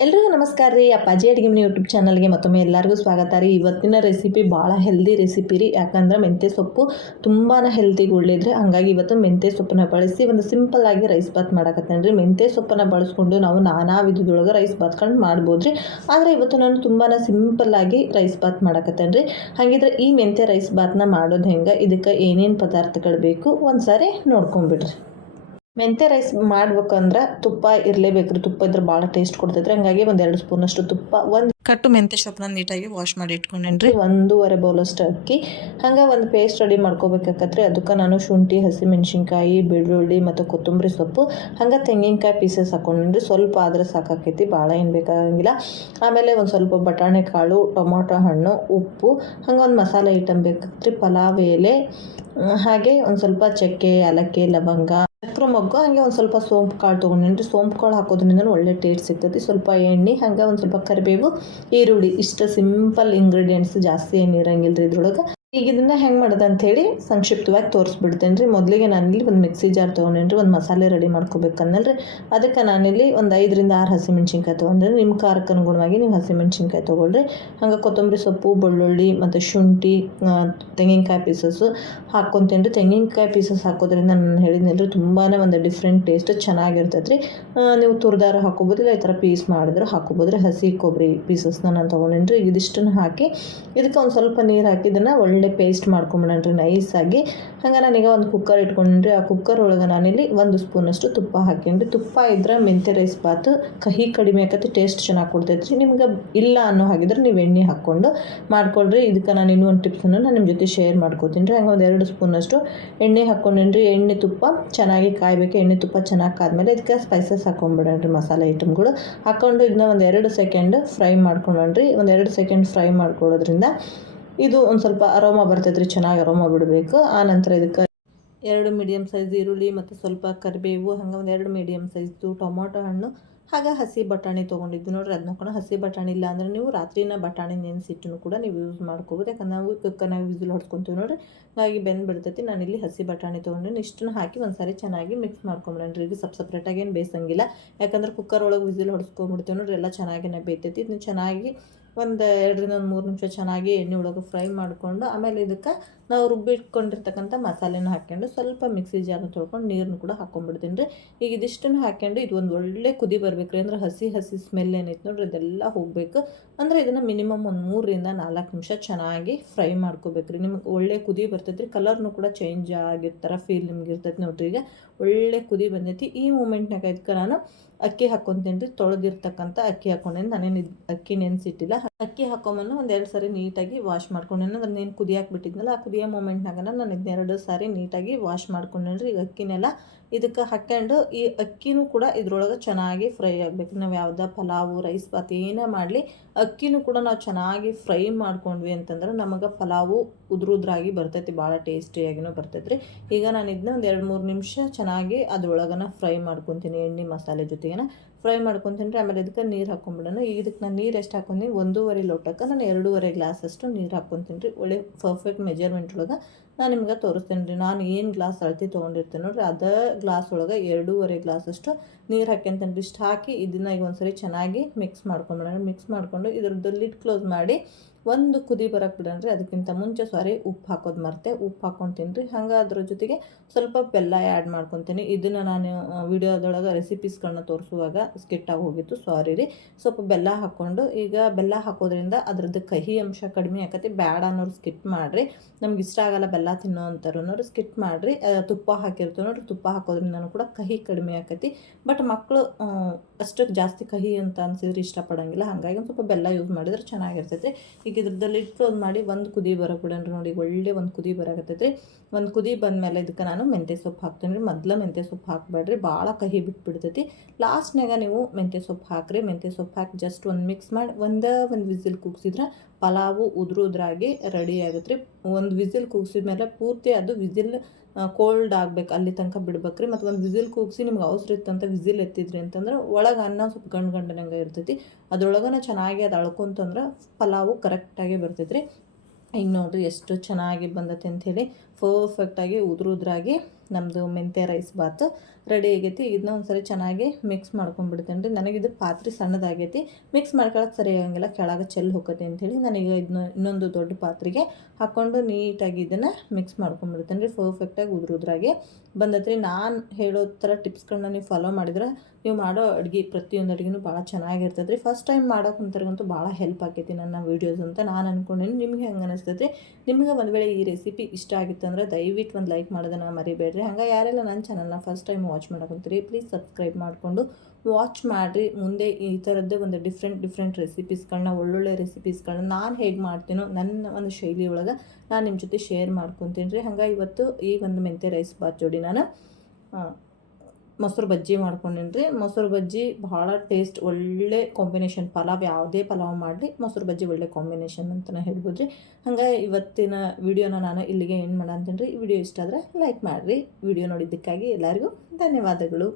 ಎಲ್ರಿಗೂ ನಮಸ್ಕಾರ ರೀ. ಅಪ್ಪಾಜಿ ಅಡುಗೆ ಮನೆ ಯೂಟ್ಯೂಬ್ ಚಾನಲ್ಗೆ ಮತ್ತೊಮ್ಮೆ ಎಲ್ಲರಿಗೂ ಸ್ವಾಗತ ರೀ. ಇವತ್ತಿನ ರೆಸಿಪಿ ಭಾಳ ಹೆಲ್ದಿ ರೆಸಿಪಿ ರೀ. ಯಾಕಂದ್ರೆ ಮೆಂತ್ಯ ಸೊಪ್ಪು ತುಂಬಾ ಹೆಲ್ತಿಗೆ ಉಳ್ಳಿದ್ರೆ ಹಂಗಾಗಿ ಇವತ್ತು ಮೆಂತ್ಯ ಸೊಪ್ಪನ್ನ ಬಳಸಿ ಒಂದು ಸಿಂಪಲ್ ಆಗಿ ರೈಸ್ ಬಾತ್ ಮಾಡಕತ್ತೇನೆ ರೀ. ಮೆಂತ್ಯ ಸೊಪ್ಪನ್ನ ಬಳಸ್ಕೊಂಡು ನಾವು ನಾನಾ ವಿಧದೊಳಗೆ ರೈಸ್ ಬಾತ್ಕೊಂಡು ಮಾಡ್ಬೋದು ರೀ. ಆದರೆ ಇವತ್ತು ನಾನು ತುಂಬಾ ಸಿಂಪಲ್ ಆಗಿ ರೈಸ್ ಬಾತ್ ಮಾಡಕತ್ತೇನೆ ರೀ. ಹಾಗಿದ್ರೆ ಈ ಮೆಂತ್ಯ ರೈಸ್ ಬಾತ್ನ ಮಾಡೋದು ಹೆಂಗೆ? ಇದಕ್ಕೆ ಏನೇನು ಪದಾರ್ಥಗಳು ಬೇಕು? ಒಂದು ಸಾರಿ ನೋಡ್ಕೊಂಬಿಡ್ರಿ. ಮೆಂತ್ಯ ರೈಸ್ ಮಾಡ್ಬೇಕಂದ್ರೆ ತುಪ್ಪ ಇರಲೇಬೇಕು ರೀ. ತುಪ್ಪ ಇದ್ರೆ ಭಾಳ ಟೇಸ್ಟ್ ಕೊಡ್ತೈತ್ರಿ. ಹಂಗಾಗಿ ಒಂದು ಎರಡು ಸ್ಪೂನಷ್ಟು ತುಪ್ಪ ಒಂದು ಕಟ್ಟು ಮೆಂತ್ಯ ಸೊಪ್ಪನ್ನ ನೀಟಾಗಿ ವಾಶ್ ಮಾಡಿ ಇಟ್ಕೊಂಡೇನ್ರಿ. ಒಂದೂವರೆ ಬೌಲಷ್ಟು ಅಕ್ಕಿ. ಹಂಗೆ ಒಂದು ಪೇಸ್ಟ್ ರೆಡಿ ಮಾಡ್ಕೋಬೇಕಾಕತ್ರಿ. ಅದಕ್ಕೆ ನಾನು ಶುಂಠಿ ಹಸಿಮೆಣ್ಸಿನ್ಕಾಯಿ ಬೆಳ್ಳುಳ್ಳಿ ಮತ್ತು ಕೊತ್ತಂಬರಿ ಸೊಪ್ಪು ಹಂಗೆ ತೆಂಗಿನಕಾಯಿ ಪೀಸಸ್ ಹಾಕೊಂಡ್ರಿ ಸ್ವಲ್ಪ ಆದ್ರೆ ಸಾಕಾಕೈತಿ ಭಾಳ ಏನು ಬೇಕಾಗಂಗಿಲ್ಲ. ಆಮೇಲೆ ಒಂದು ಸ್ವಲ್ಪ ಬಟಾಣಿ ಕಾಳು ಟೊಮೊಟೊ ಹಣ್ಣು ಉಪ್ಪು ಹಂಗೆ ಒಂದು ಮಸಾಲೆ ಐಟಮ್ ಬೇಕಾಗ್ತರಿ ಪಲಾವ್ ಎಲೆ ಹಾಗೆ ಒಂದು ಸ್ವಲ್ಪ ಚಕ್ಕೆ ಏಲಕ್ಕಿ ಲವಂಗ. ಚಕ್ರ ಮೊಗ್ಗು, ಹಾಗೆ ಒಂದು ಸ್ವಲ್ಪ ಸೋಂಪು ಕಾಳು ತೊಗೊಂಡೇನ್ರಿ ಸೋಂಪು ಕಾಳು ಹಾಕೋದ್ರಿಂದ ಒಳ್ಳೆ ಟೇಸ್ಟ್ ಸಿಗ್ತೈತಿ ಸ್ವಲ್ಪ ಎಣ್ಣೆ, ಹಾಗೆ ಒಂದು ಸ್ವಲ್ಪ ಕರಿಬೇವು, ಈರುಳ್ಳಿ, ಇಷ್ಟು ಸಿಂಪಲ್ ಇಂಗ್ರೀಡಿಯೆಂಟ್ಸ್ ಜಾಸ್ತಿ ಏನು ಇರಂಗಿಲ್ಲ ರೀ ಇದ್ರೊಳಗೆ. ಈಗ ಇದನ್ನ ಹೆಂಗೆ ಮಾಡೋದು ಅಂತೇಳಿ ಸಂಕ್ಷಿಪ್ತವಾಗಿ ತೋರಿಸ್ಬಿಡ್ತೇನೆ ರೀ ಮೊದಲಿಗೆ ನಾನಿಲ್ಲಿ ಒಂದು ಮಿಕ್ಸಿ ಜಾರ್ ರೀ ಒಂದು ಮಸಾಲೆ ರೆಡಿ ಮಾಡ್ಕೋಬೇಕನ್ನಲ್ರಿ. ಅದಕ್ಕೆ ನಾನಿಲ್ಲಿ ಒಂದು ಐದರಿಂದ ಆರು ಹಸಿಮೆಣ್ಸಿನ್ಕಾಯಿ ತೊಗೊಂಡ್ರೆ ನಿಮ್ಮ ಖಾರಕ್ಕೆ ಅನುಗುಣವಾಗಿ ನೀವು ಹಸಿಮೆಣ್ಸಿನ್ಕಾಯಿ ತೊಗೊಳ್ರಿ. ಹಂಗೆ ಕೊತ್ತಂಬರಿ ಸೊಪ್ಪು, ಬೆಳ್ಳುಳ್ಳಿ ಮತ್ತು ಶುಂಠಿ ತೆಂಗಿನಕಾಯಿ ಪೀಸಸ್ಸು ಹಾಕ್ಕೊತೇನೆ ತೆಂಗಿನಕಾಯಿ ಪೀಸಸ್ ಹಾಕೋದ್ರಿಂದ ನಾನು ಹೇಳಿದ್ನಲ್ರಿ ತುಂಬಾ ಒಂದು ಡಿಫ್ರೆಂಟ್ ಟೇಸ್ಟ್ ಚೆನ್ನಾಗಿರ್ತೈತೆ ರೀ ನೀವು ತುರ್ದಾರ ಹಾಕೋಬೋದು, ಇಲ್ಲ ಈ ಥರ ಪೀಸ್ ಮಾಡಿದ್ರೆ ರೀ ಹಸಿ ಕೊಬ್ಬರಿ ಪೀಸಸ್ನ ನಾನು ತೊಗೊಂಡೇನಿ ರೀ ಇದಿಷ್ಟನ್ನು ಹಾಕಿ ಇದಕ್ಕೆ ಒಂದು ಸ್ವಲ್ಪ ನೀರು ಹಾಕಿ ಪೇಸ್ಟ್ ಮಾಡ್ಕೊಂಬಿಡಣ್ರಿ ನೈಸಾಗಿ ಹಂಗೆ ನಾನೀಗ ಒಂದು ಕುಕ್ಕರ್ ಇಟ್ಕೊಂಡ್ರಿ, ಆ ಕುಕ್ಕರ್ ಒಳಗೆ ನಾನಿಲ್ಲಿ ಒಂದು ಸ್ಪೂನಷ್ಟು ತುಪ್ಪ ಹಾಕೇನಿ ತುಪ್ಪ ಇದ್ರೆ ಮೆಂತ್ಯ ರೈಸ್ ಬಾತು, ಕಹಿ ಕಡಿಮೆ ಆಕತಿ ಟೇಸ್ಟ್ ಚೆನ್ನಾಗಿ ಕೊಡ್ತೈತೆ ರೀ ನಿಮ್ಗೆ ಇಲ್ಲ ಅನ್ನೋ ಹಾಗಿದ್ರೆ ನೀವು ಎಣ್ಣೆ ಹಾಕ್ಕೊಂಡು ಮಾಡ್ಕೊಳ್ರಿ. ಇದಕ್ಕೆ ನಾನು ಇನ್ನೂ ಒಂದು ಟಿಪ್ಸನ್ನು ನಾನು ನಿಮ್ಮ ಜೊತೆ ಶೇರ್ ಮಾಡ್ಕೊತೀನಿ. ರೀ ಹಂಗೆ ಒಂದು ಎರಡು ಸ್ಪೂನಷ್ಟು ಎಣ್ಣೆ ಹಾಕ್ಕೊಂಡ್ರಿ ಎಣ್ಣೆ ತುಪ್ಪ ಚೆನ್ನಾಗಿ ಕಾಯಬೇಕು. ಎಣ್ಣೆ ತುಪ್ಪ ಚೆನ್ನಾಗಿ ಕಾದ್ಮೇಲೆ ಇದಕ್ಕೆ ಸ್ಪೈಸಸ್ ಹಾಕೊಂಡ್ಬಿಡೋಣ್ರಿ ಮಸಾಲೆ ಐಟಮ್ಗಳು ಹಾಕ್ಕೊಂಡು ಇದನ್ನ ಒಂದು ಎರಡು ಸೆಕೆಂಡ್ ಫ್ರೈ ಮಾಡ್ಕೊಂಡ್ರಿ ಒಂದು ಎರಡು ಸೆಕೆಂಡ್ ಫ್ರೈ ಮಾಡ್ಕೊಳ್ಳೋದ್ರಿಂದ ಇದು ಒಂದು ಸ್ವಲ್ಪ ಅರೋಮ ಬರ್ತೈತೆ ರೀ ಚೆನ್ನಾಗಿ ಅರೋಮ ಬಿಡಬೇಕು. ಆ ನಂತರ ಇದಕ್ಕೆ ಎರಡು ಮೀಡಿಯಮ್ ಸೈಜ್ ಈರುಳ್ಳಿ ಮತ್ತು ಸ್ವಲ್ಪ ಕರಿಬೇವು, ಹಂಗೆ ಒಂದು ಎರಡು ಮೀಡಿಯಮ್ ಸೈಜ್ದು ಟೊಮೊಟೊ ಹಣ್ಣು, ಹಾಗೆ ಹಸಿ ಬಟಾಣಿ ತೊಗೊಂಡಿದ್ದು ನೋಡ್ರಿ. ಅದನ್ನ ಕೂಡ ಹಸಿ ಬಟಾಣಿ ಇಲ್ಲ ಅಂದ್ರೆ ನೀವು ರಾತ್ರಿನ ಬಟಾಣಿ ನೆನೆಸಿಟ್ಟು ಕೂಡ ನೀವು ಯೂಸ್ ಮಾಡ್ಕೋಬೋದು. ಯಾಕಂದ್ರೆ ನಾವು ಕುಕ್ಕರ್ನಾಗ ವಿಸಿಲ್ ಹೊಡ್ಕೊತೀವಿ ನೋಡ್ರಿ. ಹಾಗಾಗಿ ಬೆಂದು ಬಿಡ್ತೈತಿ. ಇಲ್ಲಿ ಹಸಿ ಬಟಾಣಿ ತೊಗೊಂಡು ಇಷ್ಟನ್ನು ಹಾಕಿ ಒಂದು ಸಾರಿ ಚೆನ್ನಾಗಿ ಮಿಕ್ಸ್ ಮಾಡ್ಕೊಂಬಿಡ್ರಿ ಇದು ಸಪ್ ಸಪ್ರೇಟಾಗಿ ಏನು ಬೇಯಿಸಂಗಿಲ್ಲ ಯಾಕಂದ್ರೆ ಕುಕ್ಕರ್ ಒಳಗೆ ವಿಸಿಲ್ ಹೊಡ್ಸ್ಕೊಂಬಿಡ್ತೀವಿ ನೋಡ್ರಿ. ಎಲ್ಲ ಚೆನ್ನಾಗಿನೇ ಬೇಯ್ತೈತಿ. ಇದನ್ನ ಚೆನ್ನಾಗಿ ಒಂದು ಎರಡರಿಂದ ಒಂದು ಮೂರು ನಿಮಿಷ ಚೆನ್ನಾಗಿ ಎಣ್ಣೆ ಒಳಗೆ ಫ್ರೈ ಮಾಡಿಕೊಂಡು, ಆಮೇಲೆ ಇದಕ್ಕೆ ನಾವು ರುಬ್ಬಿಟ್ಕೊಂಡಿರ್ತಕ್ಕಂಥ ಮಸಾಲೆನ ಹಾಕ್ಕೊಂಡು ಸ್ವಲ್ಪ ಮಿಕ್ಸಿ ಜಾರ್ನ ತೊಳ್ಕೊಂಡು ನೀರನ್ನು ಕೂಡ ಹಾಕೊಂಡ್ಬಿಡ್ತೀನಿ ರೀ. ಈಗ ಇದಿಷ್ಟನ್ನು ಹಾಕ್ಕೊಂಡು ಇದು ಒಂದು ಒಳ್ಳೆ ಕುದಿ ಬರಬೇಕು ರೀ. ಅಂದ್ರೆ ಹಸಿ ಹಸಿ ಸ್ಮೆಲ್ ಏನೈತೆ ನೋಡ್ರಿ, ಇದೆಲ್ಲ ಹೋಗಬೇಕು. ಅಂದರೆ ಇದನ್ನು ಮಿನಿಮಮ್ ಒಂದು ಮೂರರಿಂದ ನಾಲ್ಕು ನಿಮಿಷ ಚೆನ್ನಾಗಿ ಫ್ರೈ ಮಾಡ್ಕೋಬೇಕು ರೀ. ನಿಮ್ಗೆ ಒಳ್ಳೆ ಕುದಿ ಬರ್ತೈತೆ ರೀ. ಕಲರ್ನು ಕೂಡ ಚೇಂಜ್ ಆಗಿರ್ತಾರ ಫೀಲ್ ನಿಮ್ಗೆ ಇರ್ತೈತೆ ನೋಡ್ರಿ. ಈಗ ಒಳ್ಳೆ ಕುದಿ ಬಂದೈತಿ. ಈ ಮೂಮೆಂಟ್ನಾಗ ಇದಕ್ಕೆ ನಾನು ಅಕ್ಕಿ ಹಾಕೊಂಡು ರೀ ತೊಳೆದಿರ್ತಕ್ಕಂಥ ಅಕ್ಕಿ ಹಾಕೊಂಡೇನು ನಾನೇನು ಅಕ್ಕಿ ನೆನೆಸಿಟ್ಟಿಲ್ಲ. ಅಕ್ಕಿ ಹಾಕೊಂಬನ್ನು ಒಂದೆರಡು ಸಾರಿ ನೀಟಾಗಿ ವಾಶ್ ಮಾಡ್ಕೊಂಡೇನು ಅದನ್ನೇನು ಕುದಿಯಾಕೆ ಬಿಟ್ಟಿದ್ನಲ್ಲ, ಆ ಕುದಿಯೋ ಮೂಮೆಂಟ್ನಾಗ ನಾನು ಇದನ್ನೆರಡು ಸಾರಿ ನೀಟಾಗಿ ವಾಶ್ ಮಾಡ್ಕೊಂಡೇನ್ರಿ ಈಗ ಅಕ್ಕಿನೆಲ್ಲ ಇದಕ್ಕೆ ಹಾಕ್ಕೊಂಡು ಈ ಅಕ್ಕಿನೂ ಕೂಡ ಇದ್ರೊಳಗೆ ಚೆನ್ನಾಗಿ ಫ್ರೈ ಆಗಬೇಕು. ನಾವು ಯಾವುದೇ ಪಲಾವು ರೈಸ್ ಬಾತ್ ಏನೇ ಮಾಡಲಿ, ಅಕ್ಕಿನೂ ಕೂಡ ನಾವು ಚೆನ್ನಾಗಿ ಫ್ರೈ ಮಾಡ್ಕೊಂಡ್ವಿ ಅಂತಂದ್ರೆ ನಮಗೆ ಪಲಾವು ಉದ್ರ ಉದ್ರಾಗಿ ಬರ್ತೈತಿ, ಭಾಳ ಟೇಸ್ಟಿಯಾಗಿನೂ ಬರ್ತೈತೆ ರೀ ಈಗ ನಾನು ಇದನ್ನ ಒಂದು ಎರಡು ಮೂರು ನಿಮಿಷ ಚೆನ್ನಾಗಿ ಅದ್ರೊಳಗನ ಫ್ರೈ ಮಾಡ್ಕೊತೀನಿ, ಎಣ್ಣೆ ಮಸಾಲೆ ಜೊತೆಗೆನ. ಫ್ರೈ ಮಾಡ್ಕೊತೀನಿ ರೀ, ಆಮೇಲೆ ಇದಕ್ಕೆ ನೀರು ಹಾಕೊಂಡ್ಬಿಡೋಣ ಈಗ ಇದಕ್ಕೆ ನಾನು ನೀರು ಎಷ್ಟು ಹಾಕೊಂತೀನಿ, ಒಂದೂವರೆ ಲೋಟಕ್ಕೆ ನಾನು ಎರಡೂವರೆ ಗ್ಲಾಸಷ್ಟು ನೀರು ಹಾಕ್ಕೊತೀನಿ ರೀ. ಒಳ್ಳೆ ಪರ್ಫೆಕ್ಟ್ ಮೆಜರ್ಮೆಂಟ್ ಒಳಗೆ ನಾನು ನಿಮ್ಗೆ ತೋರಿಸ್ತೇನೆ ರೀ. ನಾನು ಏನು ಗ್ಲಾಸ್ ಅಳತಿ ತೊಗೊಂಡಿರ್ತೇನೆ ನೋಡ್ರಿ, ಅದೇ ಗ್ಲಾಸ್ ಒಳಗೆ ಎರಡೂವರೆ ಗ್ಲಾಸಷ್ಟು ನೀರು ಹಾಕ್ಯಂತೇನೆ ರೀ. ಇಷ್ಟು ಹಾಕಿ ಇದನ್ನು ಈಗ ಒಂದ್ಸರಿ ಚೆನ್ನಾಗಿ ಮಿಕ್ಸ್ ಮಾಡ್ಕೊಂಬಿಡೋಣ ಮಿಕ್ಸ್ ಮಾಡಿಕೊಂಡು ಇದ್ರದ್ದು ಲಿಡ್ ಕ್ಲೋಸ್ ಮಾಡಿ ಒಂದು ಕುದಿ ಬರಕ್ಕೆ ಬಿಡೋಣ ರೀ. ಅದಕ್ಕಿಂತ ಮುಂಚೆ ಸಾರಿ ಉಪ್ಪು ಹಾಕೋದು ಮರ್ತೆ. ಉಪ್ಪು ಹಾಕ್ಕೊತೀನಿ ರೀ. ಹಂಗೆ ಅದ್ರ ಜೊತೆಗೆ ಸ್ವಲ್ಪ ಬೆಲ್ಲ ಆ್ಯಡ್ ಮಾಡ್ಕೊತೀನಿ. ಇದನ್ನು ನಾನು ವಿಡಿಯೋದೊಳಗೆ ರೆಸಿಪೀಸ್ಗಳನ್ನ ತೋರಿಸುವಾಗ ಸ್ಕಿಟ್ಟಾಗಿ ಹೋಗಿತ್ತು. ಸಾರಿ ರೀ. ಸ್ವಲ್ಪ ಬೆಲ್ಲ ಹಾಕ್ಕೊಂಡು ಈಗ ಬೆಲ್ಲ ಹಾಕೋದ್ರಿಂದ ಅದ್ರದ್ದು ಕಹಿ ಅಂಶ ಕಡಿಮೆ ಆಕತಿ. ಬ್ಯಾಡ ಅನ್ನೋರು ಸ್ಕಿಟ್ ಮಾಡಿರಿ. ನಮ್ಗೆ ಇಷ್ಟ ಆಗಲ್ಲ ಬೆಲ್ಲ ಅಂತಾರನ್ನೋರು ಸ್ಕಿಟ್ ಮಾಡಿರಿ. ತುಪ್ಪ ಹಾಕಿರ್ತೀವಿ ನೋಡ್ರಿ, ತುಪ್ಪ ಹಾಕೋದ್ರಿಂದ ಕೂಡ ಕಹಿ ಕಡಿಮೆ ಆಕತಿ. ಬಟ್ ಮಕ್ಕಳು ಅಷ್ಟು ಜಾಸ್ತಿ ಕಹಿ ಅಂತ ಅನ್ಸಿದ್ರೆ ಇಷ್ಟಪಡಂಗಿಲ್ಲ. ಹಾಗಾಗಿ ಒಂದು ಸ್ವಲ್ಪ ಬೆಲ್ಲ ಯೂಸ್ ಮಾಡಿದ್ರೆ ಚೆನ್ನಾಗಿರ್ತೈತಿ. ಈಗ ಇದ್ರದಲ್ಲಿ ಇಟ್ಟು ಕ್ಲೋಸ್ ಮಾಡಿ ಒಂದು ಕುದಿ ಬರೋಕೆ ಬಿಡೋಣ ನೋಡಿ ಒಳ್ಳೆ ಒಂದು ಕುದಿ ಬರಾಕತ್ತೈತೆ ರೀ ಒಂದು ಕುದಿ ಬಂದಮೇಲೆ ಇದಕ್ಕೆ ನಾನು ಮೆಂತ್ಯ ಸೊಪ್ಪು ಹಾಕ್ತೀನಿ ರೀ. ಮೊದಲ ಮೆಂತ್ಯ ಸೊಪ್ಪು ಹಾಕಬೇಡ್ರಿ. ಭಾಳ ಕಹಿ ಬಿಟ್ಬಿಡ್ತೈತಿ. ಲಾಸ್ಟ್ನಾಗ ನೀವು ಮೆಂತ್ಯ ಸೊಪ್ಪು ಹಾಕ್ರಿ. ಮೆಂತ್ಯ ಸೊಪ್ಪು ಹಾಕಿ ಜಸ್ಟ್ ಒಂದು ಮಿಕ್ಸ್ ಮಾಡಿ ಒಂದೇ ಒಂದು ವಿಸಿಲ್ ಕೂಗ್ಸಿದ್ರೆ ಪಲಾವು ಉದುರುದ್ರಾಗಿ ರೆಡಿ ಆಗುತ್ತೆ ರೀ ಒಂದು ವಿಸಿಲ್ ಕೂಗಿಸಿದ ಮೇಲೆ ಪೂರ್ತಿ ಅದು ವಿಸಿಲ್ ಕೋಲ್ಡ್ ಆಗ್ಬೇಕು ಅಲ್ಲಿ ತನಕ ಬಿಡ್ಬೇಕ್ರಿ. ಮತ್ತು ಒಂದು ವಿಸಿಲ್ ಕೂಗಿಸಿ ನಿಮ್ಗೆ ಅವಸರ ಇತ್ತಂತ ವಿಸಿಲ್ ಎತ್ತಿದ್ರಿ ಅಂತಂದ್ರೆ ಒಳಗೆ ಅನ್ನ ಸ್ವಲ್ಪ ಗಂಡು ಗಂಡನಂಗೆ ಇರ್ತೈತಿ. ಅದ್ರೊಳಗನ ಚೆನ್ನಾಗಿ ಅದು ಅಳ್ಕೊಂತಂದ್ರೆ ಪಲಾವು ಕರೆಕ್ಟಾಗಿ ಬರ್ತೈತೆ ರೀ ಈಗ ನೋಡಿರಿ ಎಷ್ಟು ಚೆನ್ನಾಗಿ ಬಂದತೆ ಅಂಥೇಳಿ ಪರ್ಫೆಕ್ಟಾಗಿ ಉದ್ರ ಉದ್ರಾಗಿ ನಮ್ಮದು ಮೆಂತ್ಯ ರೈಸ್ ಬಾತು ರೆಡಿ ಆಗೈತಿ. ಇದನ್ನ ಒಂದ್ಸರಿ ಚೆನ್ನಾಗಿ ಮಿಕ್ಸ್ ಮಾಡ್ಕೊಂಡ್ಬಿಡ್ತೇನೆ ರೀ ನನಗಿದು ಪಾತ್ರೆ ಸಣ್ಣದಾಗೈತಿ. ಮಿಕ್ಸ್ ಮಾಡ್ಕೊಳಕ್ಕೆ ಸರಿ ಆಗಂಗಿಲ್ಲ. ಕೆಳಗೆ ಚೆಲ್ಲಿ ಹೋಗತ್ತೆ ಅಂಥೇಳಿ ನನಗೆ ಇದನ್ನ ಇನ್ನೊಂದು ದೊಡ್ಡ ಪಾತ್ರೆಗೆ ಹಾಕ್ಕೊಂಡು ನೀಟಾಗಿ ಇದನ್ನು ಮಿಕ್ಸ್ ಮಾಡ್ಕೊಂಡ್ಬಿಡ್ತೇನೆ ರೀ ಪರ್ಫೆಕ್ಟಾಗಿ ಉದ್ರ ಉದ್ರಾಗೆ ಬಂದತ್ರಿ. ನಾನು ಹೇಳೋ ಥರ ಟಿಪ್ಸ್ಗಳನ್ನ ನೀವು ಫಾಲೋ ಮಾಡಿದ್ರೆ ನೀವು ಮಾಡೋ ಅಡುಗೆ ಪ್ರತಿಯೊಂದು ಅಡುಗೆನೂ ಭಾಳ ಚೆನ್ನಾಗಿರ್ತದೆ ರೀ ಫಸ್ಟ್ ಟೈಮ್ ಮಾಡೋ ಕುಂತರ್ಗಂತೂ ಭಾಳ ಹೆಲ್ಪ್ ಆಕೈತಿ ನನ್ನ ವೀಡಿಯೋಸ್ ಅಂತ ನಾನು ಅನ್ಕೊಂಡೀನಿ. ನಿಮಗೆ ಹೆಂಗೆ ಅನಿಸ್ತೈತೆ ನಿಮ್ಗೆ ಒಂದು ವೇಳೆ ಈ ರೆಸಿಪಿ ಇಷ್ಟ ಆಗಿತ್ತು ಅಂದ್ರೆ ದಯವಿಟ್ಟು ಒಂದು ಲೈಕ್ ಮಾಡೋದನ್ನು ಮರಿಬೇಡ್ರಿ. ಹಂಗೆ ಯಾರೆಲ್ಲ ನನ್ನ ಚಾನಲ್ನ ಫಸ್ಟ್ ಟೈಮ್ ವಾಚ್ ಮಾಡೋಕ್ಕಂತೀರಿ ಪ್ಲೀಸ್ ಸಬ್ಸ್ಕ್ರೈಬ್ ಮಾಡಿಕೊಂಡು ವಾಚ್ ಮಾಡಿರಿ. ಮುಂದೆ ಈ ಥರದ್ದೇ ಒಂದು ಡಿಫ್ರೆಂಟ್ ಡಿಫ್ರೆಂಟ್ ರೆಸಿಪೀಸ್ಗಳನ್ನ ಒಳ್ಳೊಳ್ಳೆ ರೆಸಿಪೀಸ್ಗಳನ್ನ ನಾನು ಹೇಗೆ ಮಾಡ್ತೀನೋ ನನ್ನ ಒಂದು ಶೈಲಿ ಒಳಗೆ ನಾನು ನಿಮ್ಮ ಜೊತೆ ಶೇರ್ ಮಾಡ್ಕೊತೀನಿ ರೀ. ಹಂಗೆ ಇವತ್ತು ಈ ಒಂದು ಮೆಂತ್ಯ ರೈಸ್ ಬಾತ್ ಜೋಡಿ ನಾನು ಮೊಸರು ಬಜ್ಜಿ ಮಾಡ್ಕೊಂಡೇನಿ ರೀ ಮೊಸರು ಬಜ್ಜಿ ಭಾಳ ಟೇಸ್ಟ್ ಒಳ್ಳೆ ಕಾಂಬಿನೇಷನ್ ಪಲಾವ್ ಯಾವುದೇ ಪಲಾವ್ ಮಾಡಲಿ, ಮೊಸರು ಬಜ್ಜಿ ಒಳ್ಳೆ ಕಾಂಬಿನೇಷನ್ ಅಂತ ಹೇಳ್ಬೋದು ರೀ ಹಂಗೆ ಇವತ್ತಿನ ವಿಡಿಯೋನ ನಾನು ಇಲ್ಲಿಗೆ ಏನು ಮಾಡಂತೀನಿ ರೀ ವಿಡಿಯೋ ಇಷ್ಟ ಆದರೆ ಲೈಕ್ ಮಾಡಿರಿ. ವಿಡಿಯೋ ನೋಡಿದ್ದಕ್ಕಾಗಿ ಎಲ್ಲರಿಗೂ ಧನ್ಯವಾದಗಳು.